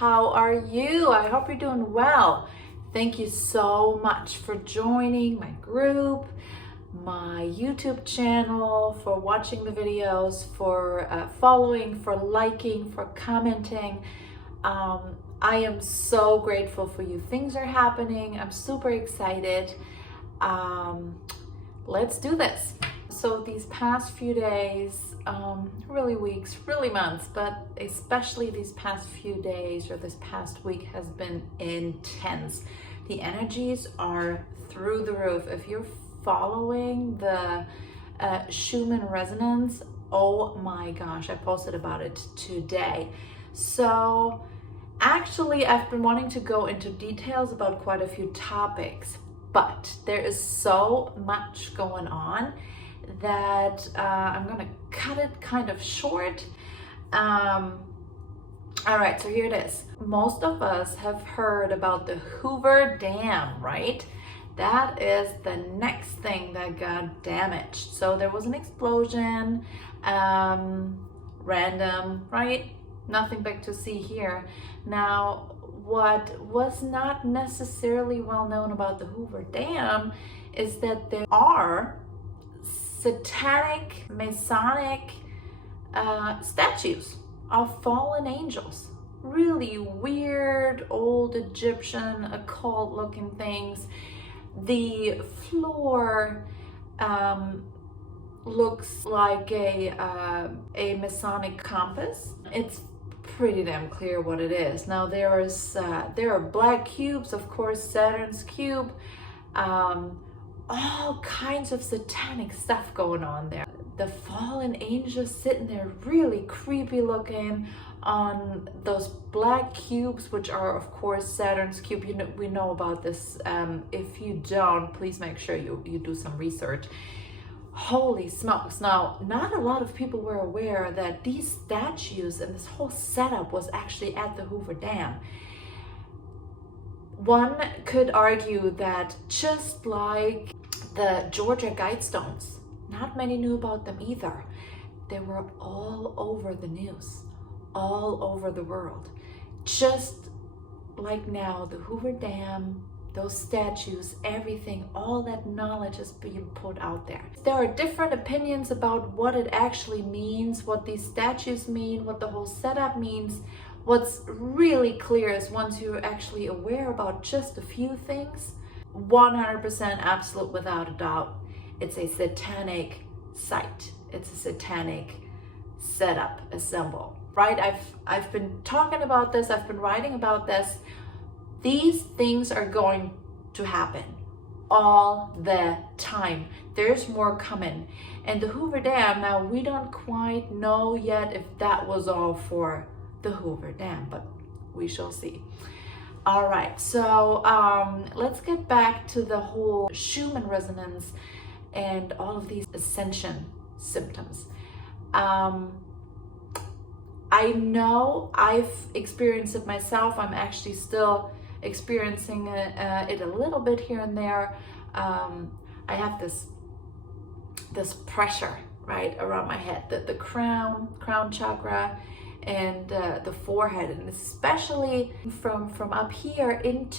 how are you? I hope you're doing well. Thank you so much for joining my group, my YouTube channel, for watching the videos, for following, for liking, for commenting. I am so grateful for you. Things are happening. I'm super excited. Let's do this. So these past few days, really weeks, really months, but especially these past few days or this past week has been intense. The energies are through the roof. If you're following the Schumann resonance, oh my gosh, I posted about it today. So actually, I've been wanting to go into details about quite a few topics, but there is so much going on that I'm gonna cut it kind of short. All right, so here it is. Most of us have heard about the Hoover Dam, right? That is the next thing that got damaged. So there was an explosion, random, right? Nothing big to see here. Now, what was not necessarily well known about the Hoover Dam is that there are satanic, Masonic statues of fallen angels. Really weird, old Egyptian, occult looking things. The floor looks like a Masonic compass. It's pretty damn clear what it is. Now there are black cubes, of course, Saturn's cube, all kinds of satanic stuff going on there. The fallen angels sitting there really creepy looking on those black cubes, which are of course Saturn's cube. You know, we know about this. If you don't, please make sure you do some research. Holy smokes. Now, not a lot of people were aware that these statues and this whole setup was actually at the Hoover Dam. One could argue that just like the Georgia Guidestones, not many knew about them either. They were all over the news, all over the world. Just like now, the Hoover Dam, those statues, everything, all that knowledge is being put out there. There are different opinions about what it actually means, what these statues mean, what the whole setup means. What's really clear is once you're actually aware about just a few things, 100% absolute without a doubt, it's a satanic site. It's a satanic setup, a symbol, right? I've been talking about this, I've been writing about this. These things are going to happen all the time. There's more coming. And the Hoover Dam, now we don't quite know yet if that was all for the Hoover Dam, but we shall see. All right, so let's get back to the whole Schumann resonance and all of these Ascension symptoms. I know I've experienced it myself. I'm actually still experiencing it a little bit here and there. I have this pressure right around my head, the crown chakra, and the forehead, and especially from up here it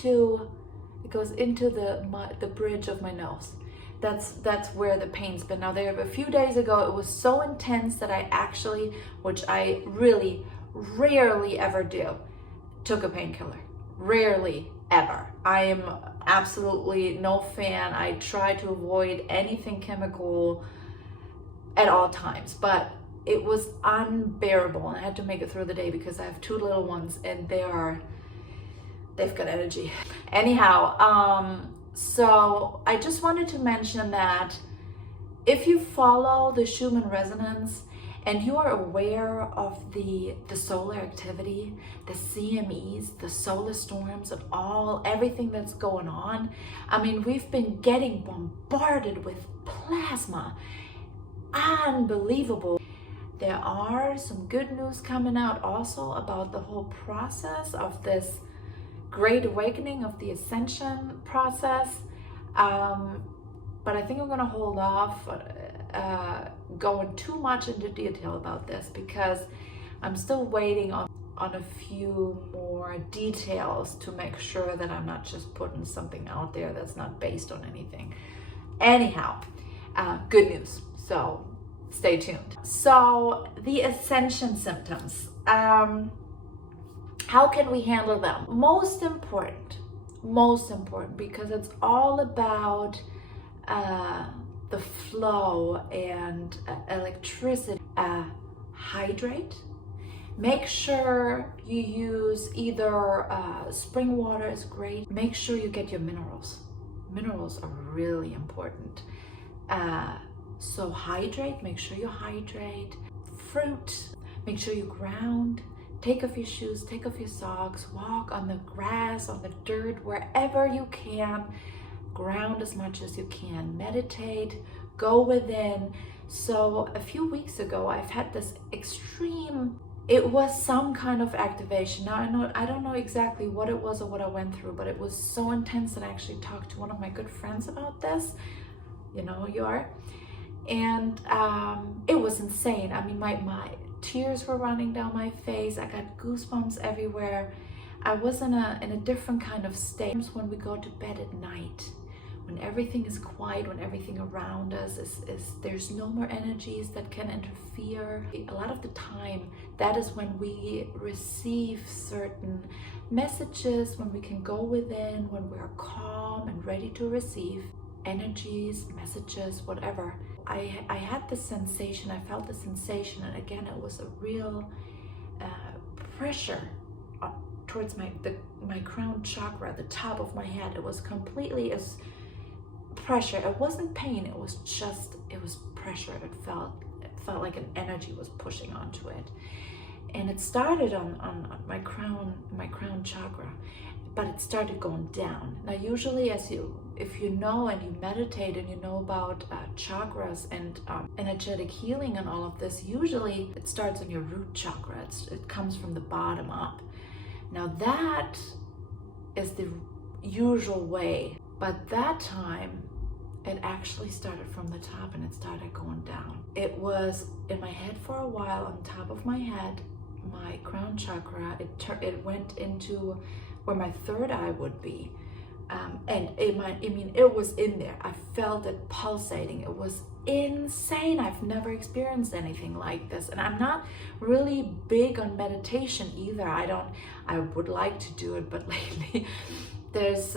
goes into the bridge of my nose. That's where the pain's been. Now there, a few days ago, it was so intense that I actually, which I really rarely ever do, took a painkiller. Rarely ever. I am absolutely no fan. I try to avoid anything chemical at all times, but it was unbearable, and I had to make it through the day because I have two little ones and they've got energy. Anyhow, so I just wanted to mention that if you follow the Schumann resonance and you are aware of the solar activity, the CMEs, the solar storms, and everything that's going on, I mean, we've been getting bombarded with plasma. Unbelievable. There are some good news coming out also about the whole process of this Great Awakening, of the Ascension process. But I think I'm going to hold off going too much into detail about this because I'm still waiting on on a few more details to make sure that I'm not just putting something out there that's not based on anything. Anyhow, good news. So stay tuned. So the Ascension symptoms, how can we handle them? Most important, because it's all about the flow and electricity. Hydrate. Make sure you use either spring water is great. Make sure you get your minerals. Minerals are really important. So hydrate, make sure you hydrate. Fruit, make sure you ground. Take off your shoes, take off your socks, walk on the grass, on the dirt, wherever you can. Ground as much as you can. Meditate, go within. So a few weeks ago, I've had this extreme, it was some kind of activation. Now I don't know exactly what it was or what I went through, but it was so intense that I actually talked to one of my good friends about this. You know who you are. And it was insane. I mean, my tears were running down my face. I got goosebumps everywhere. I was in a different kind of state. When we go to bed at night, when everything is quiet, when everything around us is there's no more energies that can interfere. A lot of the time, that is when we receive certain messages, when we can go within, when we are calm and ready to receive energies, messages, whatever. I had the sensation, I felt the sensation, and again, it was a real pressure towards my crown chakra, the top of my head. It was completely as pressure. It wasn't pain, it was pressure. It felt like an energy was pushing onto it. And it started on my crown chakra, but it started going down. Now usually if you know and you meditate and you know about chakras and energetic healing and all of this, usually it starts in your root chakra. It comes from the bottom up. Now that is the usual way, but that time it actually started from the top and it started going down. It was in my head for a while, on top of my head, my crown chakra. It went into where my third eye would be, and it was in there. I felt it pulsating. It was insane. I've never experienced anything like this, and I'm not really big on meditation either. I would like to do it, but lately there's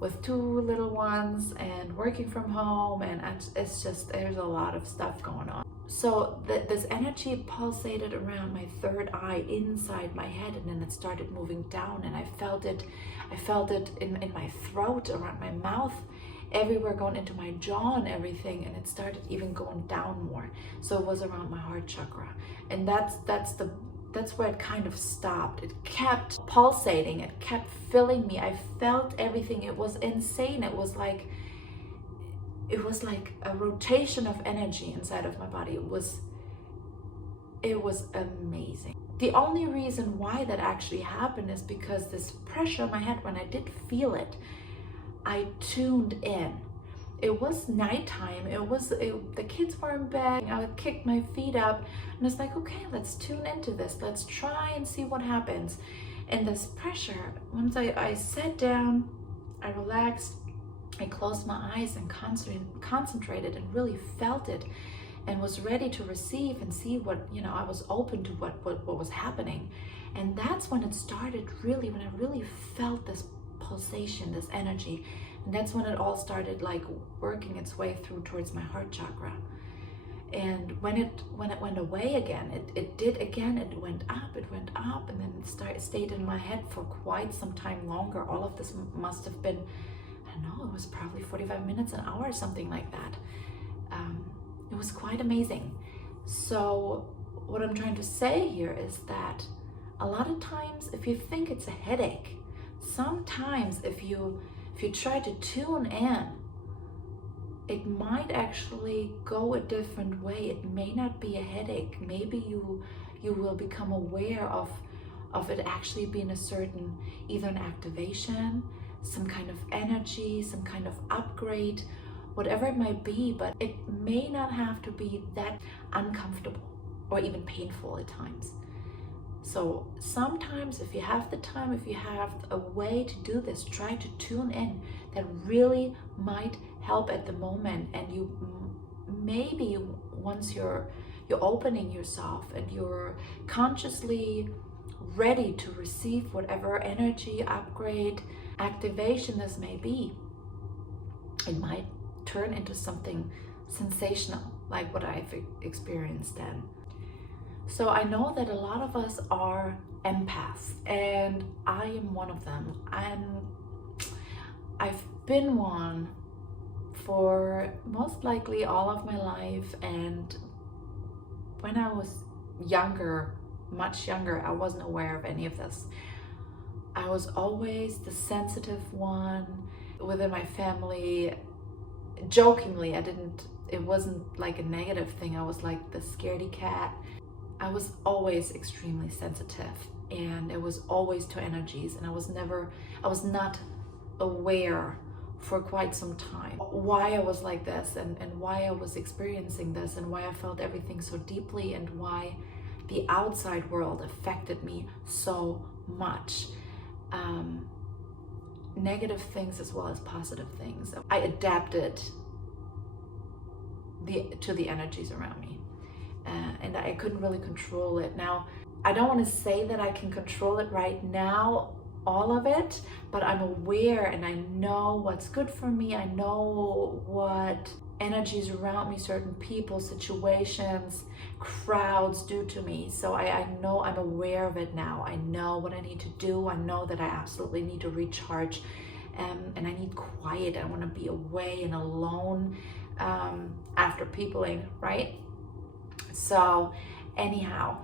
with two little ones and working from home, and it's just, there's a lot of stuff going on. So this energy pulsated around my third eye inside my head, and then it started moving down, and I felt it in my throat, around my mouth, everywhere, going into my jaw and everything, and it started even going down more. So it was around my heart chakra, and that's where it kind of stopped. It kept pulsating, it kept filling me. I felt everything. It was insane. It was like a rotation of energy inside of my body. It was amazing. The only reason why that actually happened is because this pressure in my head, when I did feel it, I tuned in. It was nighttime. The kids were in bed. I would kick my feet up, and it's like, okay, let's tune into this. Let's try and see what happens. And this pressure, once I sat down, I relaxed, I closed my eyes and concentrated and really felt it, and was ready to receive and see what, I was open to what was happening. And that's when it started, really, when I really felt this pulsation, this energy. And that's when it all started like working its way through towards my heart chakra. And when it went away again, it did again, it went up, and then it stayed in my head for quite some time longer. All of this must have been, I don't know, it was probably 45 minutes, an hour, something like that. It was quite amazing. So what I'm trying to say here is that a lot of times, if you think it's a headache, sometimes if you try to tune in, it might actually go a different way. It may not be a headache. Maybe you will become aware of it actually being a certain, either an activation, some kind of energy, some kind of upgrade, whatever it might be, but it may not have to be that uncomfortable or even painful at times. So sometimes if you have the time, if you have a way to do this, try to tune in. That really might help at the moment. And you maybe once you're opening yourself and you're consciously ready to receive whatever energy, upgrade, activation this may be, it might turn into something sensational, like what I've experienced then. So I know that a lot of us are empaths, and I am one of them. I've been one for most likely all of my life, and when I was younger, much younger, I wasn't aware of any of this. I was always the sensitive one within my family. Jokingly, it wasn't like a negative thing. I was like the scaredy cat. I was always extremely sensitive, and it was always to energies, and I was not aware for quite some time why I was like this, and why I was experiencing this, and why I felt everything so deeply, and why the outside world affected me so much. Negative things as well as positive things. I adapted to the energies around me, and I couldn't really control it. Now, I don't want to say that I can control it right now, all of it, but I'm aware and I know what's good for me. I know what energies around me, certain people, situations, crowds do to me. So I know, I'm aware of it now. I know what I need to do. I know that I absolutely need to recharge, and I need quiet. I want to be away and alone after peopling, right? So anyhow,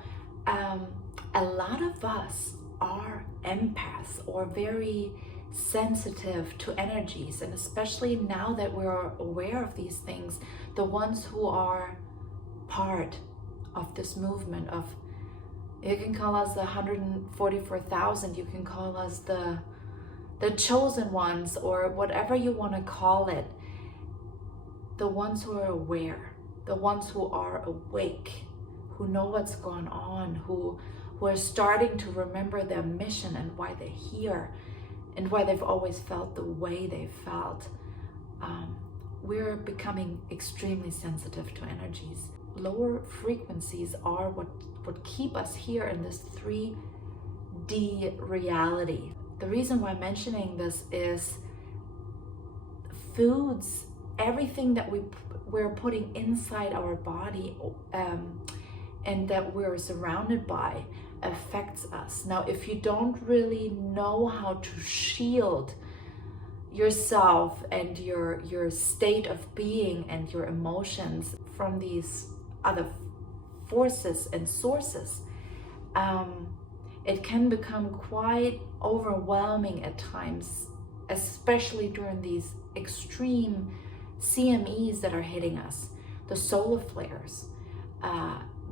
a lot of us are empaths, or very sensitive to energies, and especially now that we're aware of these things, the ones who are part of this movement of, you can call us the 144,000, you can call us the chosen ones, or whatever you want to call it, the ones who are aware, the ones who are awake, who know what's going on, who are starting to remember their mission and why they're here, and why they've always felt the way they felt. We're becoming extremely sensitive to energies. Lower frequencies are what keep us here in this 3D reality. The reason why I'm mentioning this is foods, everything that we're putting inside our body, and that we're surrounded by, affects us. Now, if you don't really know how to shield yourself and your state of being and your emotions from these other forces and sources, it can become quite overwhelming at times, especially during these extreme CMEs that are hitting us, the solar flares,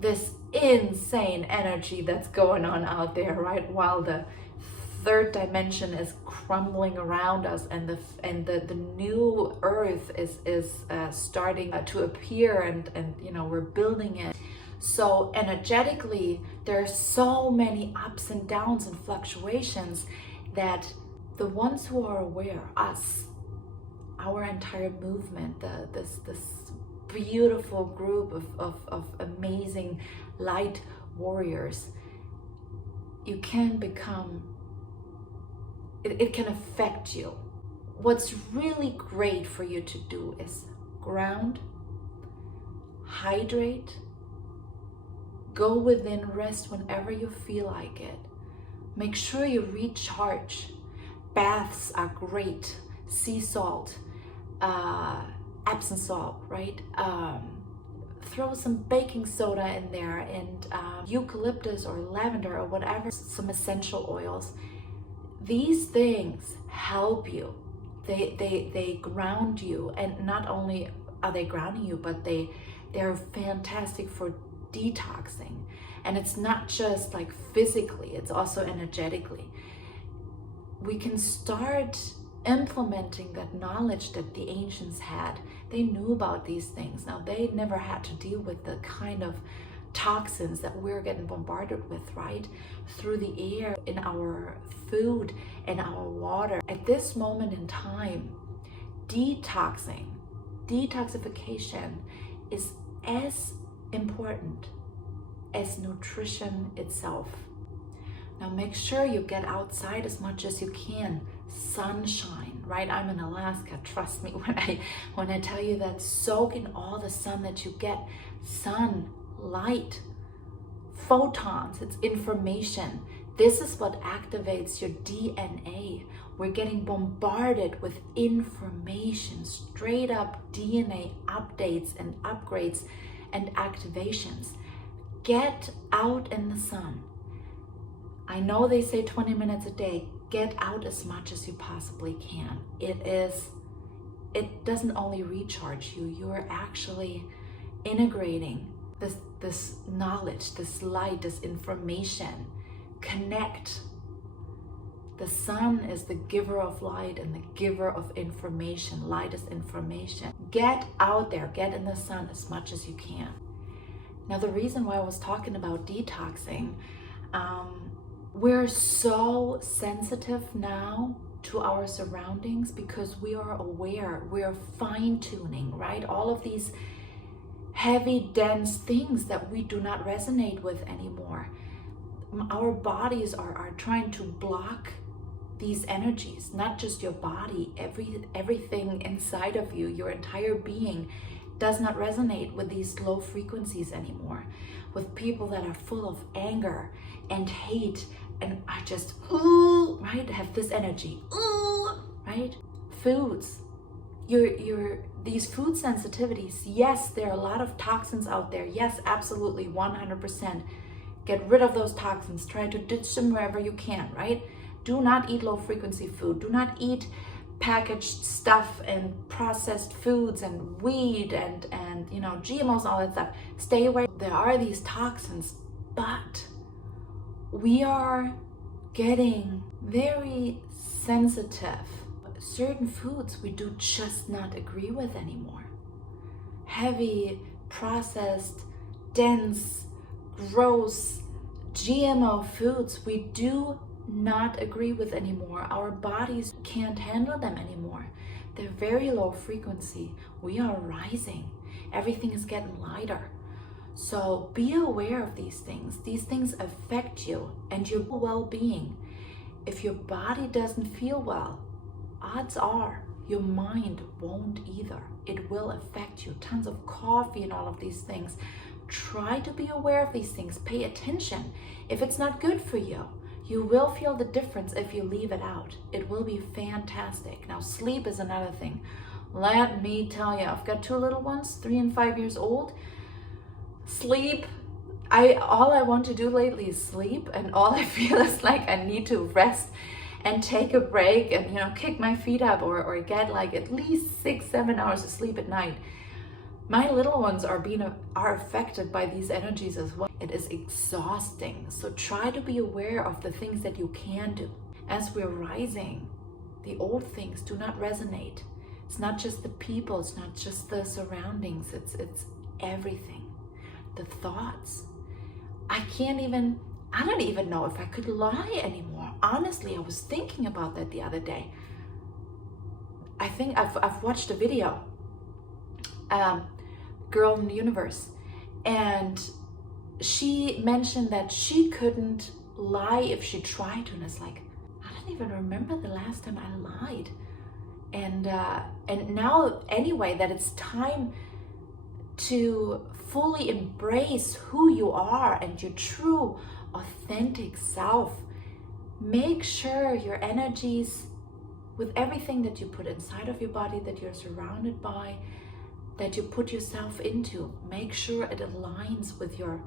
this insane energy that's going on out there, right? While the third dimension is crumbling around us, and the new earth is starting to appear, and you know, we're building it. So energetically, there are so many ups and downs and fluctuations that the ones who are aware, us, our entire movement, this beautiful group of amazing light warriors, you can become, it can affect you. What's really great for you to do is ground, hydrate, go within, rest whenever you feel like it. Make sure you recharge. Baths are great. Sea salt, Epsom salt, right? Throw some baking soda in there, and eucalyptus or lavender or whatever, some essential oils. These things help you. They ground you, and not only are they grounding you, but they're fantastic for detoxing. And it's not just like physically, it's also energetically. We can start implementing that knowledge that the ancients had. They knew about these things. Now, they never had to deal with the kind of toxins that we're getting bombarded with, right? Through the air, in our food, and our water. At this moment in time, detoxing, detoxification is as important as nutrition itself. Now make sure you get outside as much as you can. Sunshine, right? I'm in Alaska, trust me when I tell you that. Soak in all the sun that you get. Sun, light, photons, it's information. This is what activates your DNA. We're getting bombarded with information, straight up DNA updates and upgrades and activations. Get out in the sun. I know they say 20 minutes a day. Get out as much as you possibly can. It doesn't only recharge you, you're actually integrating this knowledge, this light, this information. Connect. The sun is the giver of light and the giver of information. Light is information. Get out there, get in the sun as much as you can. Now, the reason why I was talking about detoxing, we're so sensitive now to our surroundings because we are aware, we are fine-tuning, right? All of these heavy, dense things that we do not resonate with anymore. Our bodies are trying to block these energies, not just your body, everything inside of you, your entire being does not resonate with these low frequencies anymore, with people that are full of anger and hate and are just, ooh, right, have this energy, ooh, right? Foods, these food sensitivities, yes, there are a lot of toxins out there. Yes, absolutely, 100%. Get rid of those toxins. Try to ditch them wherever you can, right? Do not eat low frequency food. Do not eat packaged stuff and processed foods and weed and GMOs, all that stuff. Stay away. There are these toxins, but we are getting very sensitive. Certain foods we do just not agree with anymore. Heavy, processed, dense, gross, GMO foods we do not agree with anymore. Our bodies can't handle them anymore. They're very low frequency. We are rising. Everything is getting lighter. So be aware of these things. These things affect you and your well-being. If your body doesn't feel well, odds are your mind won't either. It will affect you. Tons of coffee and all of these things. Try to be aware of these things. Pay attention. If it's not good for you, you will feel the difference if you leave it out. It will be fantastic. Now, sleep is another thing. Let me tell you, I've got 2 little ones, 3 and 5 years old. Sleep, all I want to do lately is sleep, and all I feel is like I need to rest and take a break and kick my feet up or get like at least 6-7 hours of sleep at night. My little ones are affected by these energies as well. It is exhausting. So try to be aware of the things that you can do. As we're rising, the old things do not resonate. It's not just the people, it's not just the surroundings, it's everything. The thoughts. I don't even know if I could lie anymore. Honestly, I was thinking about that the other day. I think I've watched a video, Girl in the Universe, and she mentioned that she couldn't lie if she tried to, and it's like, I don't even remember the last time I lied. And now anyway, that it's time to fully embrace who you are and your true authentic self. Make sure your energies, with everything that you put inside of your body, that you're surrounded by, that you put yourself into, make sure it aligns with your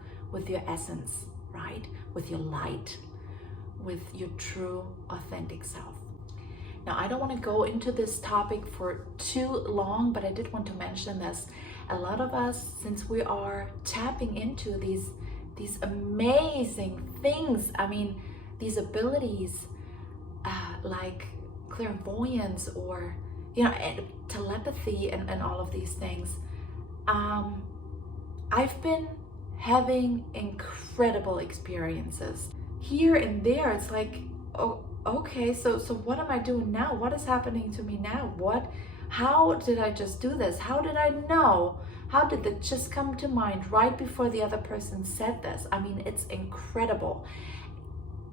essence, right? With your light, with your true authentic self. Now, I don't want to go into this topic for too long, but I did want to mention this. A lot of us, since we are tapping into these amazing things, these abilities like clairvoyance or telepathy and all of these things, I've been having incredible experiences. Here and there, it's like, oh, okay, so what am I doing now? What is happening to me now? How did I just do this? How did I know? How did it just come to mind right before the other person said this? I mean, it's incredible.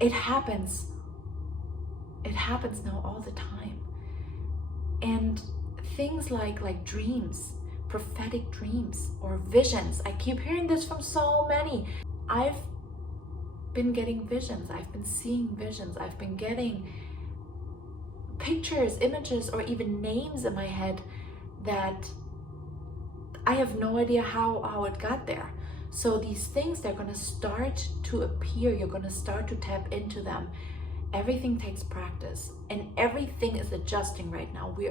It happens now all the time. And things like dreams, prophetic dreams or visions. I keep hearing this from so many. I've been getting visions. I've been seeing visions. I've been getting pictures, images, or even names in my head that I have no idea how it got there. So these things, they're going to start to appear. You're going to start to tap into them. Everything takes practice, and everything is adjusting right now. We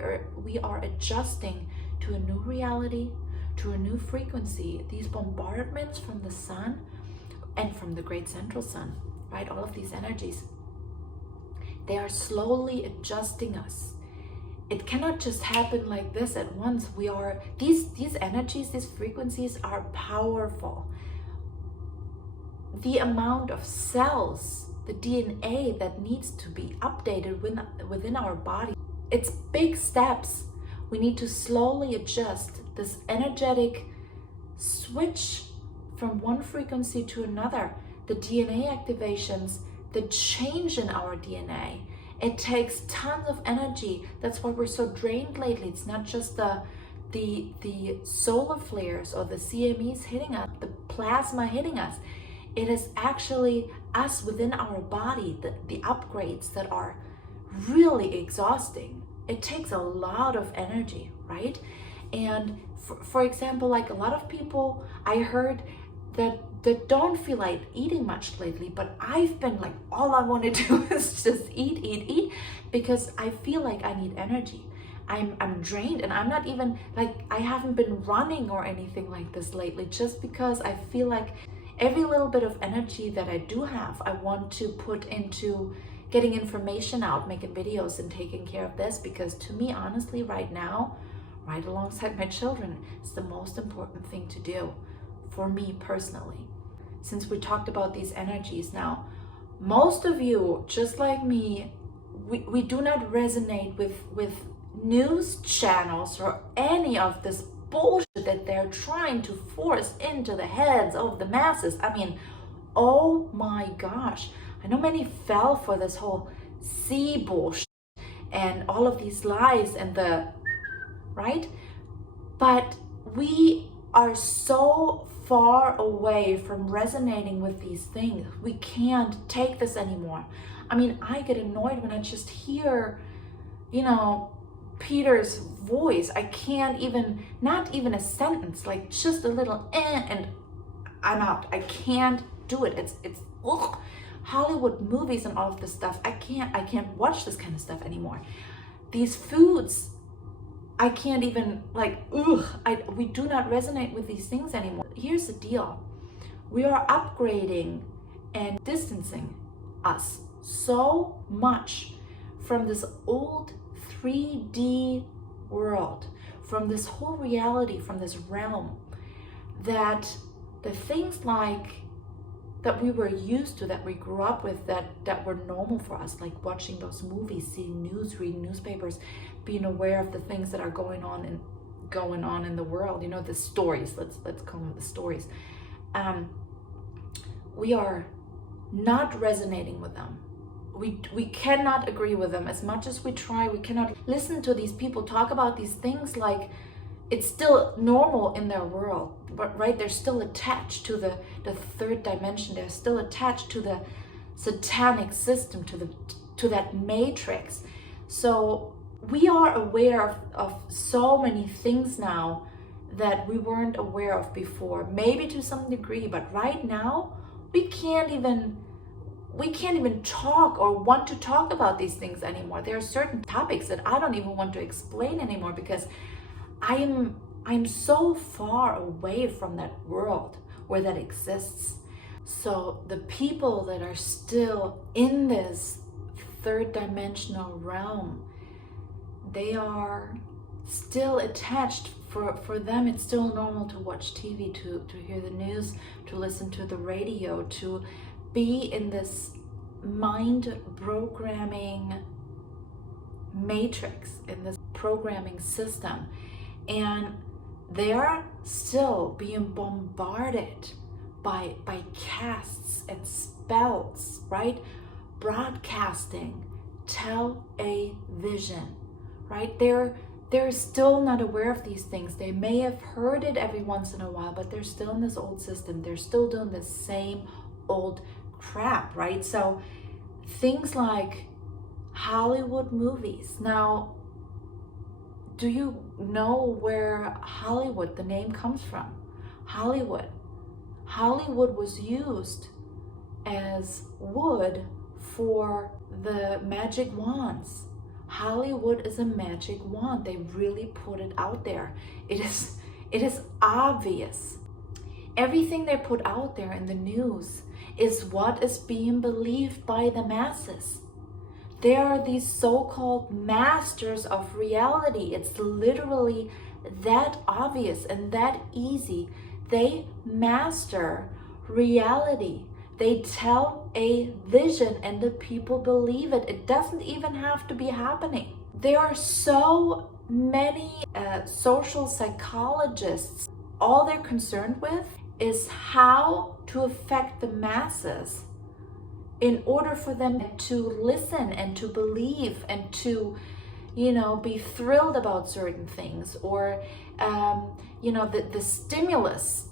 are adjusting to a new reality, to a new frequency. These bombardments from the sun and from the great central sun, right? All of these energies, they are slowly adjusting us. It cannot just happen like this at once. These energies, these frequencies are powerful. The amount of cells, the DNA that needs to be updated within our body, it's big steps. We need to slowly adjust this energetic switch from one frequency to another. The DNA activations, the change in our DNA. It takes tons of energy. That's why we're so drained lately. It's not just the solar flares or the CMEs hitting us, the plasma hitting us. It is actually us within our body, the upgrades that are really exhausting. It takes a lot of energy, right? And for example, like a lot of people I heard that don't feel like eating much lately, but I've been like, all I want to do is just eat, because I feel like I need energy. I'm drained, and I'm not even like, I haven't been running or anything like this lately, just because I feel like every little bit of energy that I do have, I want to put into getting information out, making videos, and taking care of this, because to me, honestly, right now, right alongside my children, it's the most important thing to do for me personally. Since we talked about these energies now, most of you, just like me, we do not resonate with news channels or any of this bullshit that they're trying to force into the heads of the masses. I mean, oh my gosh. I know many fell for this whole sea bullshit and all of these lies and right? But we are so far away from resonating with these things. We can't take this anymore. I mean, I get annoyed when I just hear, Peter's voice. I can't even, not even a sentence, like just a little and I'm out. I can't do it. It's ugh. Hollywood movies and all of this stuff. I can't watch this kind of stuff anymore. These foods, I can't even, we do not resonate with these things anymore. Here's the deal. We are upgrading and distancing us so much from this old 3D world, from this whole reality, from this realm, that the things that we were used to, that we grew up with, that were normal for us, like watching those movies, seeing news, reading newspapers, being aware of the things that are going on in the world, the stories, let's call them the stories. We are not resonating with them. We cannot agree with them. As much as we try, we cannot listen to these people talk about these things like it's still normal in their world, but right, they're still attached to the third dimension. They're still attached to the satanic system, to that matrix. So we are aware of so many things now that we weren't aware of before, maybe to some degree, but right now we can't even talk or want to talk about these things anymore. There are certain topics that I don't even want to explain anymore, because I'm so far away from that world where that exists. So the people that are still in this third dimensional realm, they are still attached For them, it's still normal to watch TV, to hear the news, to listen to the radio, to be in this mind programming matrix, in this programming system. And they're still being bombarded by casts and spells, right? Broadcasting, tell a vision, right? They're still not aware of these things. They may have heard it every once in a while, but they're still in this old system. They're still doing the same old crap, right? So things like Hollywood movies. Now, do you know where Hollywood, the name, comes from? Hollywood was used as wood for the magic wands. Hollywood is a magic wand. They really put it out there. It is obvious. Everything they put out there in the news is what is being believed by the masses. They are these so-called masters of reality. It's literally that obvious and that easy. They master reality. They tell a vision and the people believe it. It doesn't even have to be happening. There are so many social psychologists. All they're concerned with is how to affect the masses in order for them to listen and to believe and to, be thrilled about certain things, or, the stimulus.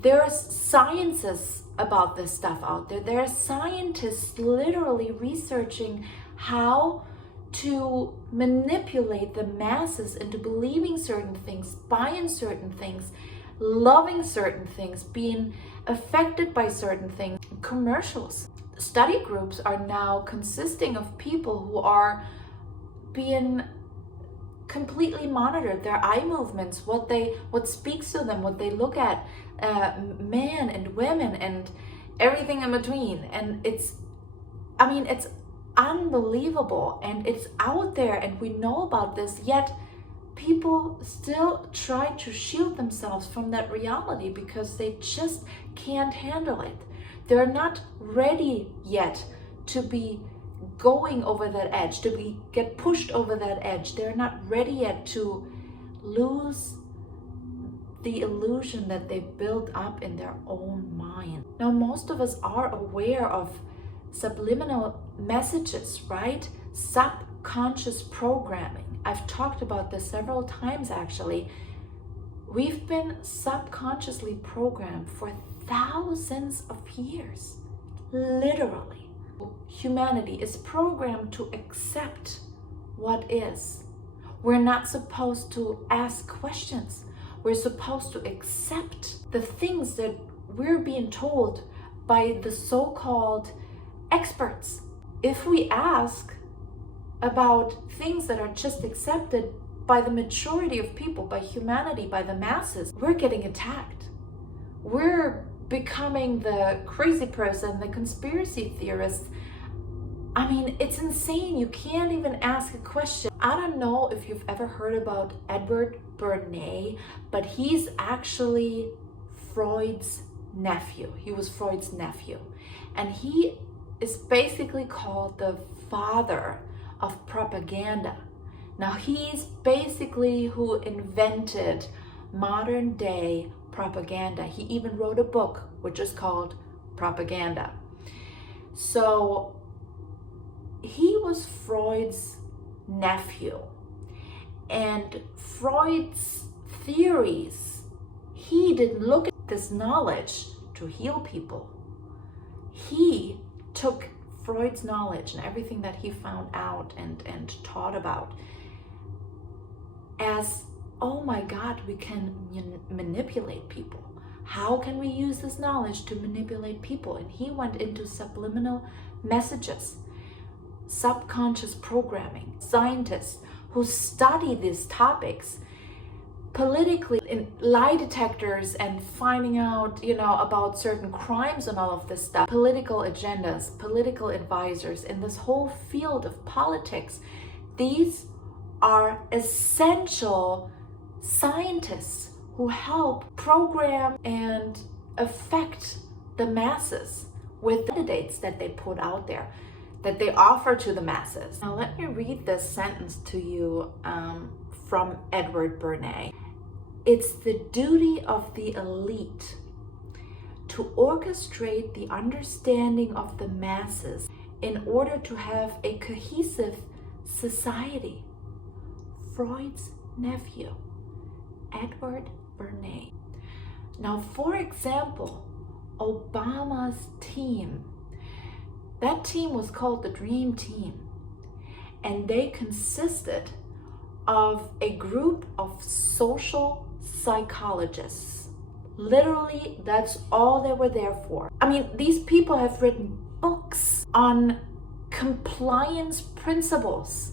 There's sciences about this stuff out there. There are scientists literally researching how to manipulate the masses into believing certain things, buying certain things, loving certain things, being affected by certain things. Commercials. Study groups are now consisting of people who are being completely monitored. Their eye movements, what speaks to them, what they look at, men and women and everything in between. And it's unbelievable, and it's out there, and we know about this, yet people still try to shield themselves from that reality because they just can't handle it. They're not ready yet to be going over that edge, to get pushed over that edge. They're not ready yet to lose the illusion that they built up in their own mind. Now, most of us are aware of subliminal messages, right? Subconscious programming. I've talked about this several times, actually. We've been subconsciously programmed for thousands of years, literally. Humanity is programmed to accept what is. We're not supposed to ask questions. We're supposed to accept the things that we're being told by the so-called experts. If we ask about things that are just accepted by the majority of people, by humanity, by the masses, we're getting attacked. We're becoming the crazy person, the conspiracy theorist. It's insane. You can't even ask a question. I don't know if you've ever heard about Edward Bernays, but he's actually Freud's nephew. He was Freud's nephew. And he is basically called the father of propaganda. Now, he's basically who invented modern day propaganda. He even wrote a book which is called Propaganda. So he was Freud's nephew, and Freud's theories, he didn't look at this knowledge to heal people. He took Freud's knowledge and everything that he found out and taught about as, oh my God, we can manipulate people. How can we use this knowledge to manipulate people? And he went into subliminal messages, subconscious programming. Scientists who study these topics politically in lie detectors and finding out, about certain crimes and all of this stuff. Political agendas, political advisors in this whole field of politics. These are essential scientists who help program and affect the masses with candidates that they put out there, that they offer to the masses. Now let me read this sentence to you from Edward Bernays. It's the duty of the elite to orchestrate the understanding of the masses in order to have a cohesive society. Freud's nephew, Edward Bernays. Now, for example, Obama's team, that team was called the Dream Team, and they consisted of a group of social psychologists. Literally, that's all they were there for. I mean, these people have written books on compliance principles.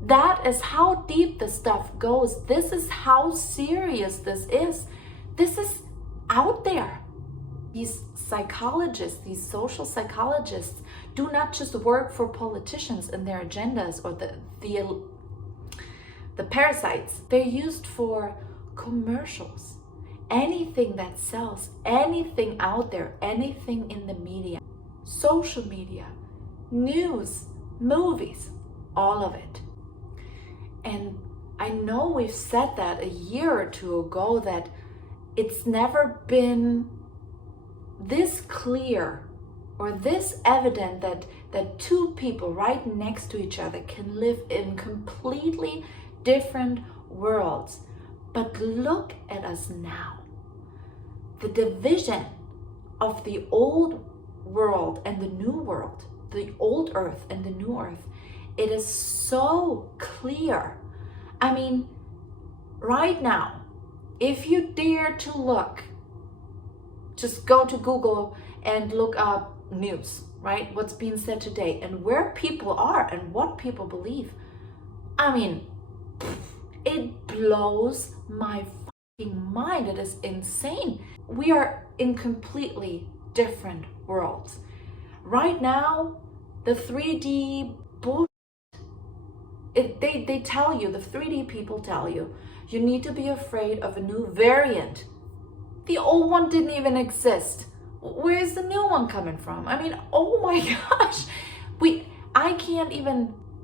That is how deep the stuff goes. This is how serious this is. This is out there. These psychologists, these social psychologists, do not just work for politicians and their agendas or the parasites. They're used for commercials, anything that sells, anything out there, anything in the media, social media, news, movies, all of it. And I know we've said that a year or two ago, that it's never been this clear or this evident that two people right next to each other can live in completely different worlds. But look at us now. The division of the old world and the new world, the old earth and the new earth, it is so clear. I mean, right now, if you dare to look, just go to Google and look up news, right? What's being said today and where people are and what people believe. I mean, it blows my fucking mind. It is insane. We are in completely different worlds. Right now, the 3D bullshit, they tell you, the 3D people tell you, you need to be afraid of a new variant. The old one didn't even exist. Where's the new one coming from? I mean, oh my gosh.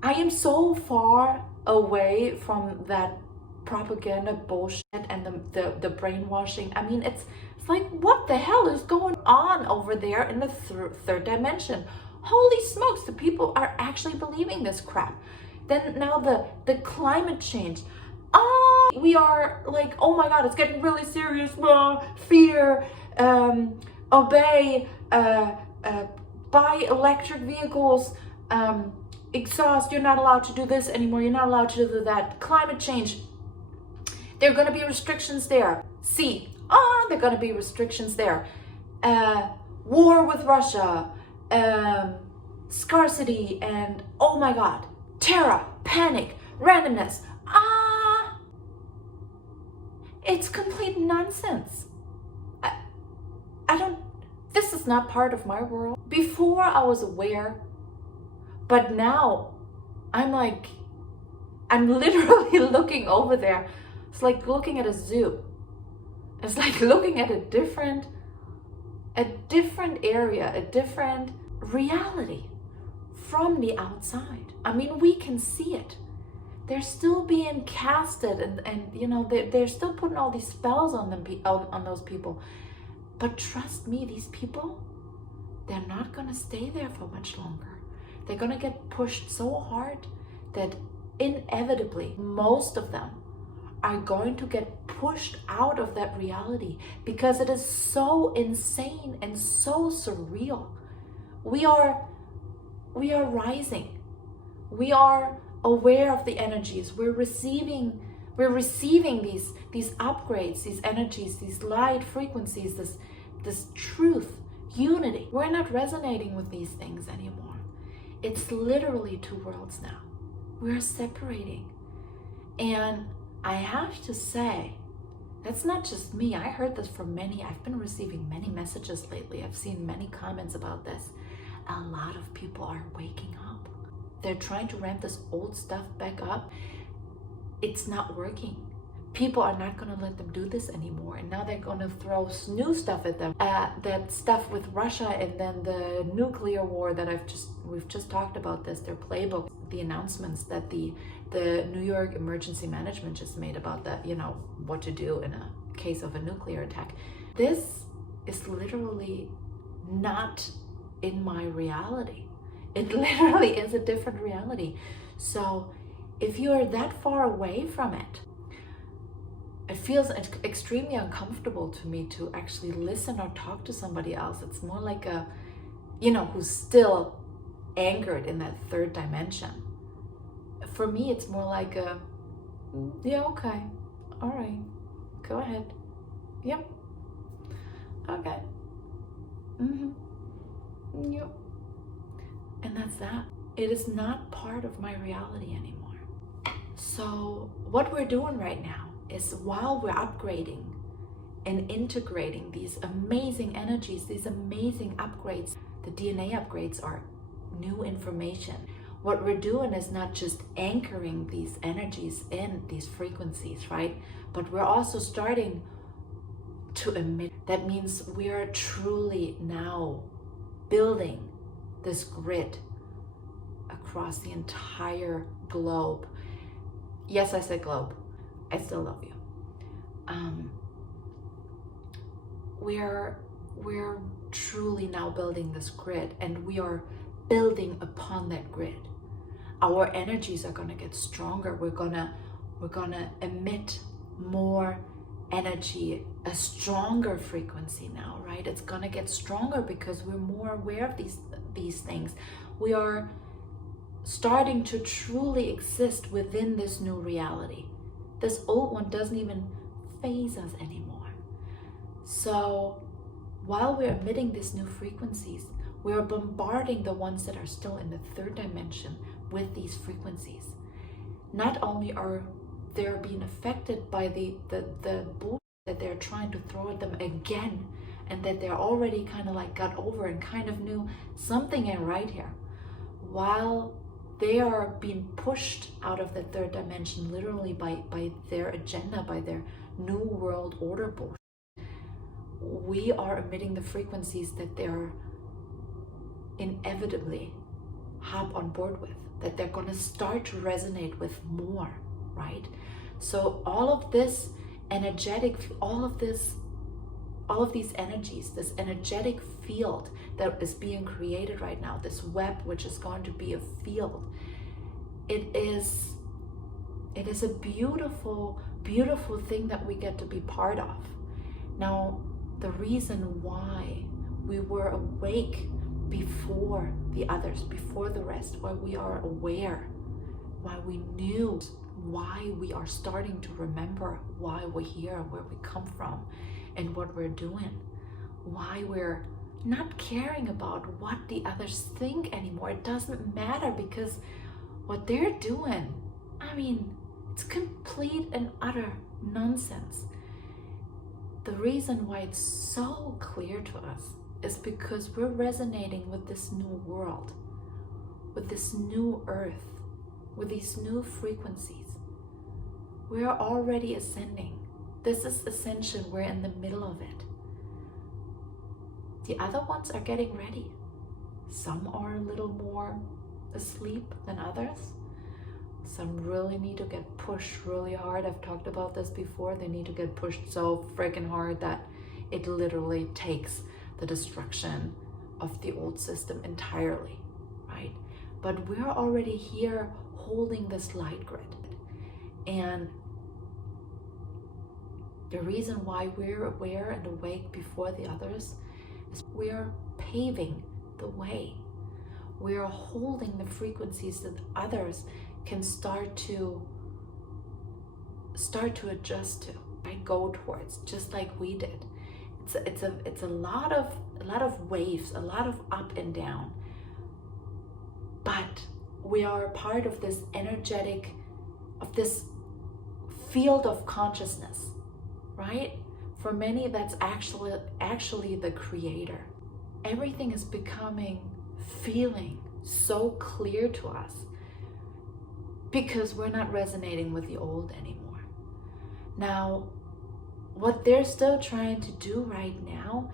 I am so far away from that propaganda bullshit and the brainwashing. I mean, it's like, what the hell is going on over there in the third dimension? Holy smokes, the people are actually believing this crap. Then now the climate change. We are like, oh my God, it's getting really serious. Fear, obey, buy electric vehicles, exhaust, you're not allowed to do this anymore, you're not allowed to do that. Climate change, there are going to be restrictions there. See, there are going to be restrictions there. War with Russia, scarcity, and oh my God, terror, panic, randomness. It's complete nonsense. This is not part of my world. Before I was aware, but now I'm literally looking over there. It's like looking at a zoo. It's like looking at a different area, a different reality from the outside. I mean, we can see it. They're still being casted and you know, they're still putting all these spells on them, on those people. But trust me, these people, they're not going to stay there for much longer. They're going to get pushed so hard that inevitably most of them are going to get pushed out of that reality, because it is so insane and so surreal. We are rising. We are aware of the energies. We're receiving these upgrades, these energies, these light frequencies, this truth, unity. We're not resonating with these things anymore. It's literally two worlds now. We're separating. And I have to say, that's not just me. I heard this from many. I've been receiving many messages lately. I've seen many comments about this. A lot of people are waking up. They're trying to ramp this old stuff back up. It's not working, people are not going to let them do this anymore, and now they're going to throw new stuff at them. That stuff with Russia, and then the nuclear war that we've just talked about this, their playbook, the announcements that the New York Emergency Management just made about that, what to do in a case of a nuclear attack. This is literally not in my reality. It literally is a different reality. So if you're that far away from it, it feels extremely uncomfortable to me to actually listen or talk to somebody else. It's more like who's still anchored in that third dimension. For me, it's more like yeah, okay, all right, go ahead, yep, okay, yep. And that's that. It is not part of my reality anymore. So what we're doing right now is, while we're upgrading and integrating these amazing energies, these amazing upgrades, the DNA upgrades are new information. What we're doing is not just anchoring these energies in these frequencies, right? But we're also starting to emit. That means we are truly now building this grid across the entire globe. Yes, I said globe. I still love you. We're truly now building this grid, and we are building upon that grid. Our energies are gonna get stronger. We're gonna emit more energy, a stronger frequency now, right? It's gonna get stronger because we're more aware of these things. We are starting to truly exist within this new reality. This old one doesn't even faze us anymore. So while we're emitting these new frequencies, we are bombarding the ones that are still in the third dimension with these frequencies. Not only are they being affected by the bullshit that they're trying to throw at them again, and that they're already kind of like got over and kind of knew something ain't right here, while they are being pushed out of the third dimension literally by their agenda, by their new world order bullshit. We are emitting the frequencies that they're inevitably hop on board with, that they're going to start to resonate with more, right? So all of this energetic, all of these energies, this energetic field that is being created right now, this web which is going to be a field, it is a beautiful, beautiful thing that we get to be part of. Now, the reason why we were awake before the others, before the rest, why we are aware, why we knew, why we are starting to remember why we're here, where we come from, and what we're doing, why we're not caring about what the others think anymore. It doesn't matter, because what they're doing, I mean, it's complete and utter nonsense. The reason why it's so clear to us is because we're resonating with this new world, with this new earth, with these new frequencies. We're already ascending. This is ascension. We're in the middle of it. The other ones are getting ready. Some are a little more asleep than others. Some really need to get pushed really hard. I've talked about this before. They need to get pushed so freaking hard that it literally takes the destruction of the old system entirely, right? But we're already here holding this light grid. And the reason why we're aware and awake before the others is we are paving the way. We are holding the frequencies that others can start to adjust to, right? Go towards, just like we did. It's a lot of waves, a lot of up and down. But we are a part of this energetic, of this field of consciousness, right? For many, that's actually the creator. Everything is feeling so clear to us because we're not resonating with the old anymore. Now, what they're still trying to do right now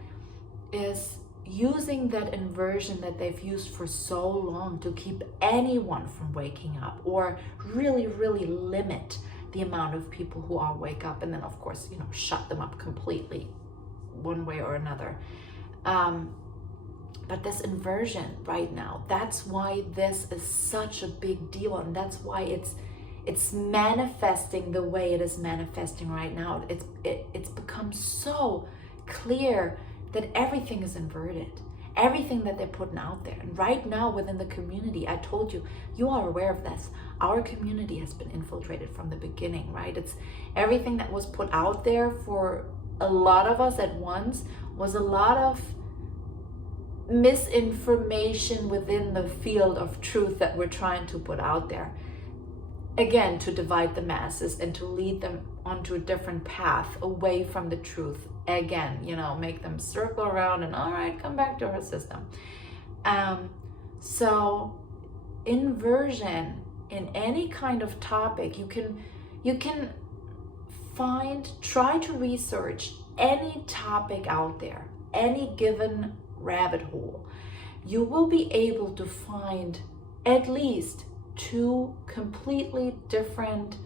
is using that inversion that they've used for so long to keep anyone from waking up, or really, really limit the amount of people who are wake up, and then of course, shut them up completely one way or another. But this inversion right now, that's why this is such a big deal, and that's why it's manifesting the way it is manifesting right now. It's become so clear that everything is inverted, everything that they're putting out there. And right now within the community, I told you, you are aware of this. Our community has been infiltrated from the beginning, right? It's everything that was put out there for a lot of us at once was a lot of misinformation within the field of truth that we're trying to put out there. Again, to divide the masses and to lead them onto a different path away from the truth. Again, make them circle around and all right, come back to our system. So inversion in any kind of topic, you can try to research any topic out there, any given rabbit hole. You will be able to find at least 2 completely different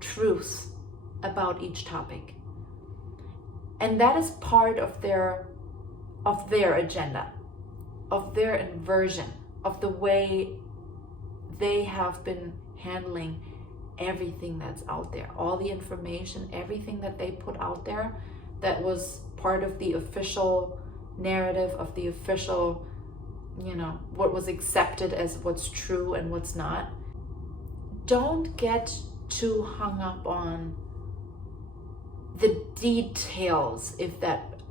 truths about each topic. And that is part of their agenda, of their inversion, of the way they have been handling everything that's out there. All the information, everything that they put out there that was part of the official narrative, of the official, what was accepted as what's true and what's not. Don't get too hung up on the details.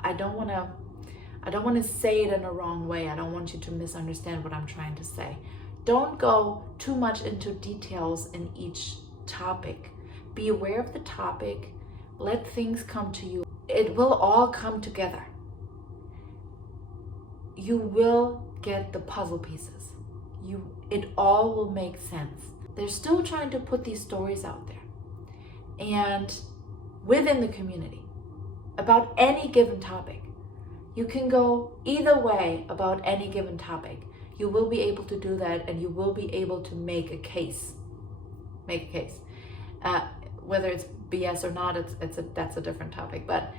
I don't want to say it in a wrong way. I don't want you to misunderstand what I'm trying to say. Don't go too much into details in each topic. Be aware of the topic. Let things come to you. It will all come together. You will get the puzzle pieces. It all will make sense. They're still trying to put these stories out there and within the community about any given topic. You can go either way about any given topic. You will be able to do that, and you will be able to make a case. Whether it's BS or not, that's a different topic, but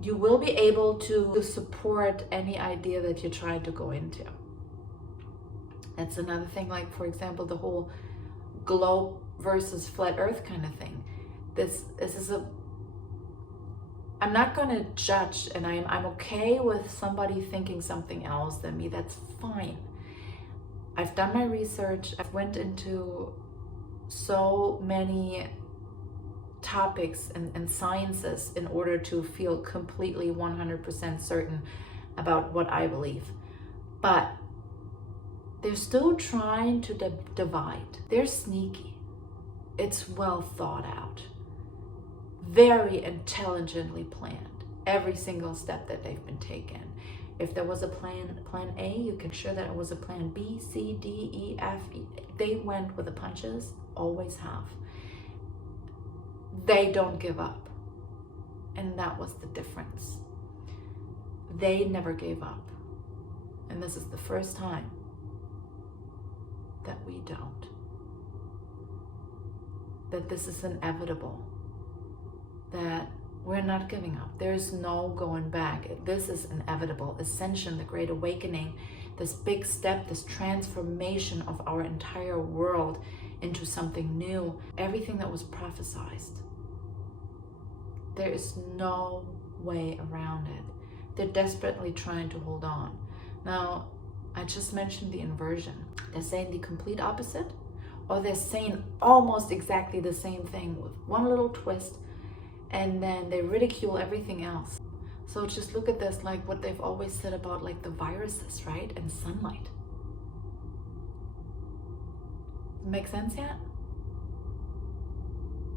you will be able to support any idea that you're trying to go into. That's another thing, like for example, the whole globe versus flat earth kind of thing. This is I'm not going to judge, and I'm okay with somebody thinking something else than me. That's fine. I've done my research. I've went into so many topics and sciences in order to feel completely 100% certain about what I believe. But they're still trying to divide. They're sneaky. It's well thought out. Very intelligently planned. Every single step that they've been taken. If there was a plan A, you can sure that it was a plan B, C, D, E, F. They went with the punches, always have. They don't give up. And that was the difference. They never gave up. And this is the first time that we don't. That this is inevitable. That we're not giving up. There's no going back. This is inevitable. Ascension, the Great Awakening, this big step, this transformation of our entire world into something new. Everything that was prophesized. There is no way around it. They're desperately trying to hold on. Now, I just mentioned the inversion. They're saying the complete opposite, or they're saying almost exactly the same thing with one little twist, and then they ridicule everything else. So just look at this, like what they've always said about like the viruses, right? And sunlight. Make sense yet?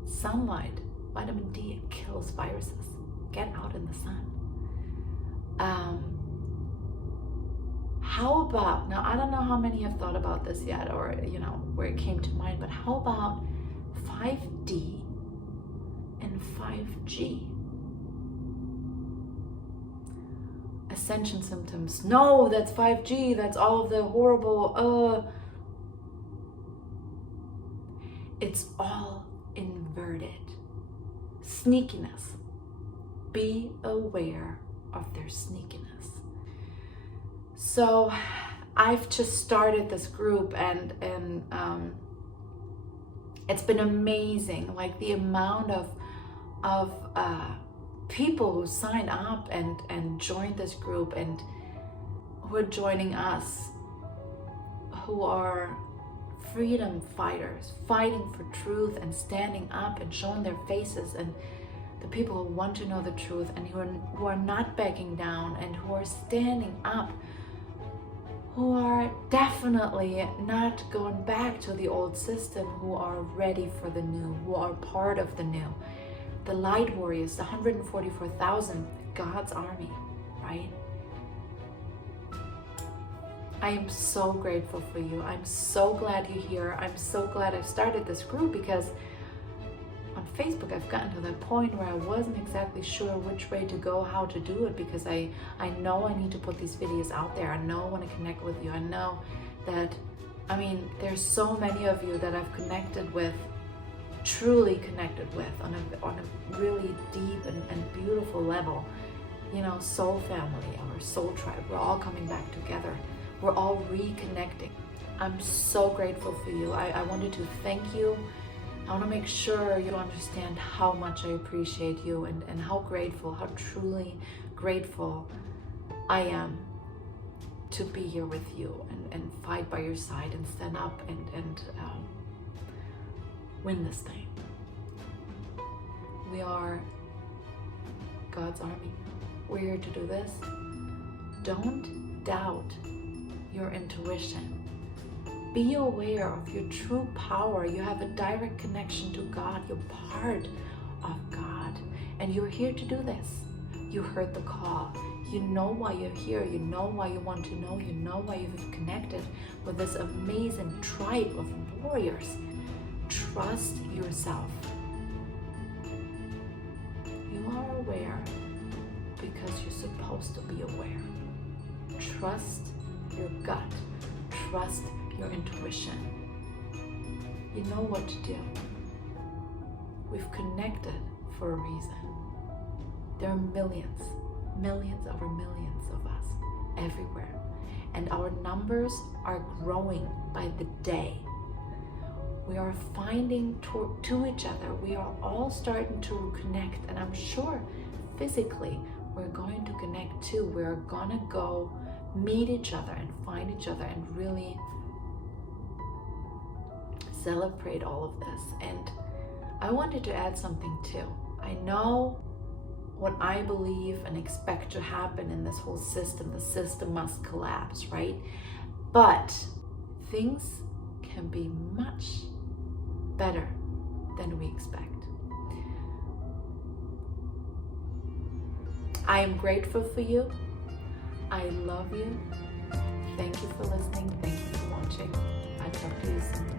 Sunlight, vitamin D, it kills viruses. Get out in the sun. How about, now I don't know how many have thought about this yet, or where it came to mind, but how about 5D in 5G. Ascension symptoms. No, that's 5G. That's all of the horrible. It's all inverted. Sneakiness. Be aware of their sneakiness. So I've just started this group and it's been amazing. Like the amount of people who sign up and join this group and who are joining us, who are freedom fighters, fighting for truth and standing up and showing their faces, and the people who want to know the truth and who are not backing down and who are standing up, who are definitely not going back to the old system, who are ready for the new, who are part of the new. The light warriors, the 144,000, God's army, right? I am so grateful for you. I'm so glad you're here. I'm so glad I've started this group, because on Facebook I've gotten to that point where I wasn't exactly sure which way to go, how to do it, because I know I need to put these videos out there. I know I want to connect with you. I know that, I mean, there's so many of you that I've connected with, truly connected with on a really deep and beautiful level. You know, soul family, our soul tribe, we're all coming back together. We're all reconnecting. I'm so grateful for you. I wanted to thank you. I want to make sure you understand how much I appreciate you and how grateful, how truly grateful I am to be here with you and fight by your side and stand up and win this thing. We are God's army. We're here to do this. Don't doubt your intuition. Be aware of your true power. You have a direct connection to God. You're part of God. And you're here to do this. You heard the call. You know why you're here. You know why you want to know. You know why you've connected with this amazing tribe of warriors. Trust yourself. You are aware because you're supposed to be aware. Trust your gut. Trust your intuition. You know what to do. We've connected for a reason. There are millions over millions of us everywhere. And our numbers are growing by the day. We are finding to each other. We are all starting to connect. And I'm sure physically we're going to connect too. We're gonna go meet each other and find each other and really celebrate all of this. And I wanted to add something too. I know what I believe and expect to happen in this whole system. The system must collapse, right? But things can be much better than we expect. I am grateful for you. I love you. Thank you for listening. Thank you for watching. I'll talk to you soon.